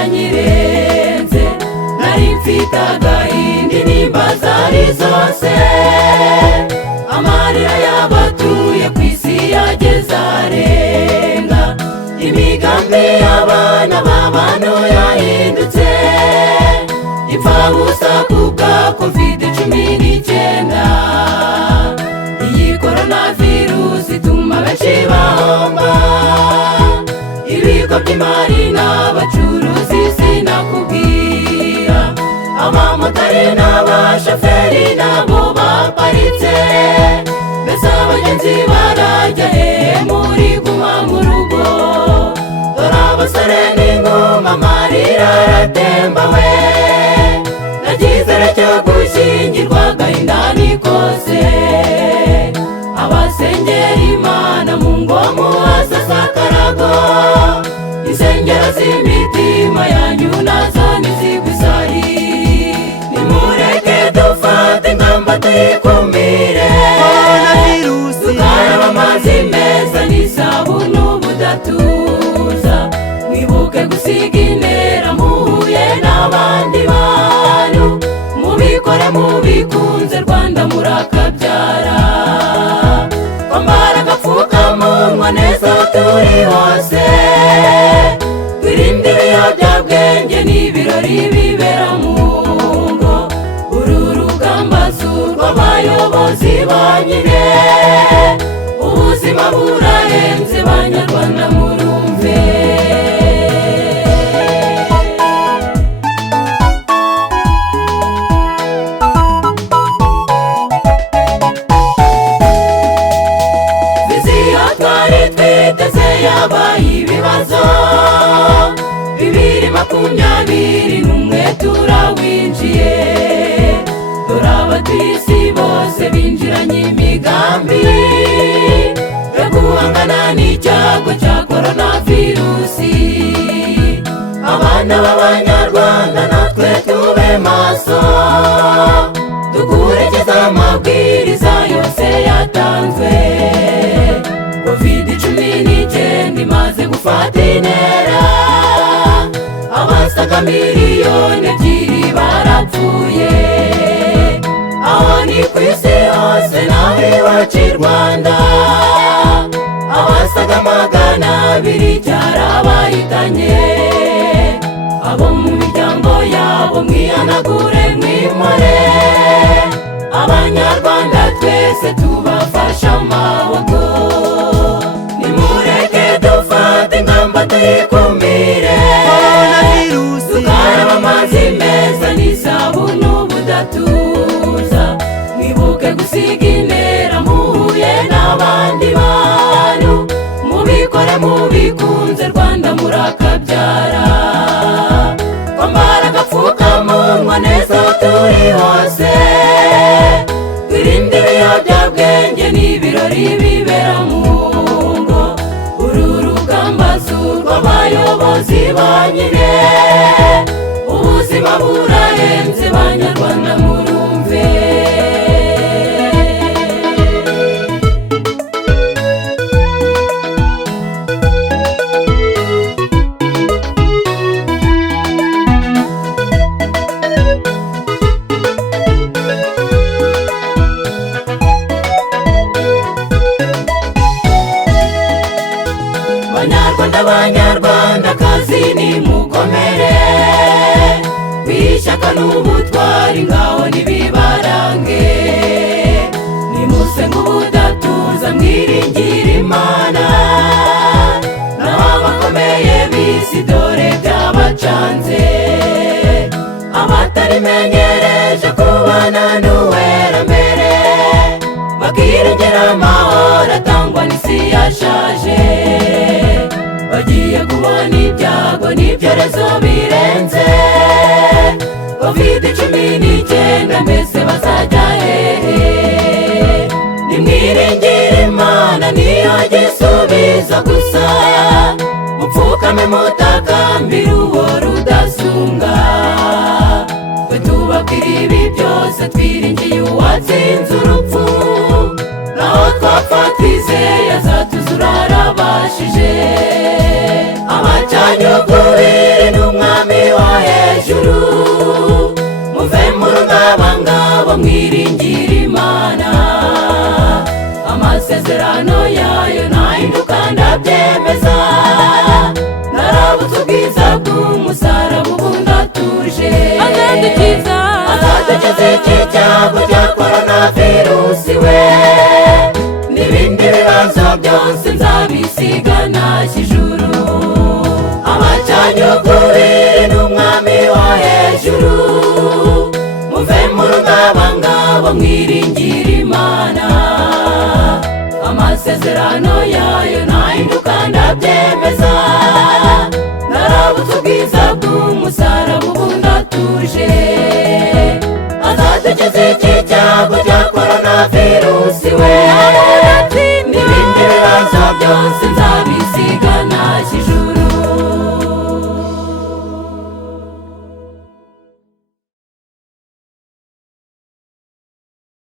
yanyirenze nari mfite agahinda intimba zari zose amarira y'abatuye ku isi yageze arenga imigambi y'abana b'abantu yahindutse imfabusa kubwa COVID-19 iyi coronavirus ituma benshi bahomba ibigo by'imari n'abacuruzi sinakubwira abamotari n'abashoferi nabo baparitse mbese abagenzi barajya hehe muri guma mu rugo dore abasore n'inkumi amarira aratemba we nacyizere cyo gushyingirwa agahinda nikoze abasengera Imana mu ngo muhasasa akarago insengero z'imitima yanyu nazo nizigwisari nimureke dufate ingamba tuyikumire tukaraba amazi meza n'isabuni ubudatuza mwibuke gusiga intera muhuye n'abandi bantu mubikore mubikunze Rwanda murakabyara kwambara agapfukamunwa neza turi hose twirinde ibiyobyabwenge n'ibirori bibera mu ngo uru rugamba si urw'abayobozi bonyine ubuzima burahenze banyarwanda murumve viziyo twari twiteze yabaye ibibazo 2021 turawinjiye dore abatuye bose binjiranye imigambi yo guhangana n'icyago cya coronavirusi abana b'abanyarwanda natwe tube maso dukurikiza amabwiriza yose yatanzwe COVID-19 imaze gufata intera abasaga miliyoni 2 barapfuye aho ni ku isi hose naho iwacu i Rwanda abasaga 200 cyarabahitanye abo mu miryango yabo mwihanagure mwimore abanyarwanda twese tubafasha amaboko nimureke dufate ingamba tuyikumire tukaraba amazi meza n'isabuni ubudatuza mwibuke gusiga intera muhuye n'abandi bantu mubikore mubikunze Rwanda murakabyara kwambara agapfukamunwa neza turi hose twirinde ibiyobyabwenge n'ibirori bibera mu ngo uru rugamba si urw'abayobozi bonyine ubuzima burahenze banyarwanda murumve Banyarwanda kazi ni mukomere bishyaka n'ubutwari ngaho nibibarange nimusenga ubudatuza mwiringira Imana naho abakomeye bisi dore byabacanze abatarimenyereje kubana n'uwera mbere bakiringira amahoro atangwa n'isi yashaje bagiye kubona ibyago n'ibyorezo birenze COVID-19 mbese bazajya hehe nimwiringire Imana niyo gisubizo gusa mupfukame mutakambira uwo rudasumbwa twe tubabwira ibi byose twiringiye uwatsinze urupfu naho twapfa twizeye azatuzura arabashije abacanye ukubiri n'umwami ngabo mwiringira Imana, amasezerano yayo ntahinduka ndabyemeza, narabutse ubwiza bw'umusaraba ubu ndatuje, azadukiza iki cyago cya koronavirusi we, n'ibindi bibazo byose nzabisiga ntashye ijuru, abacanye ukubiri n'umwami wo hejuru, muve mu rungabangabo mwiringira Imana, amasezerano yayo ntahinduka ndabyemeza, narabutse ubwiza bw'umusaraba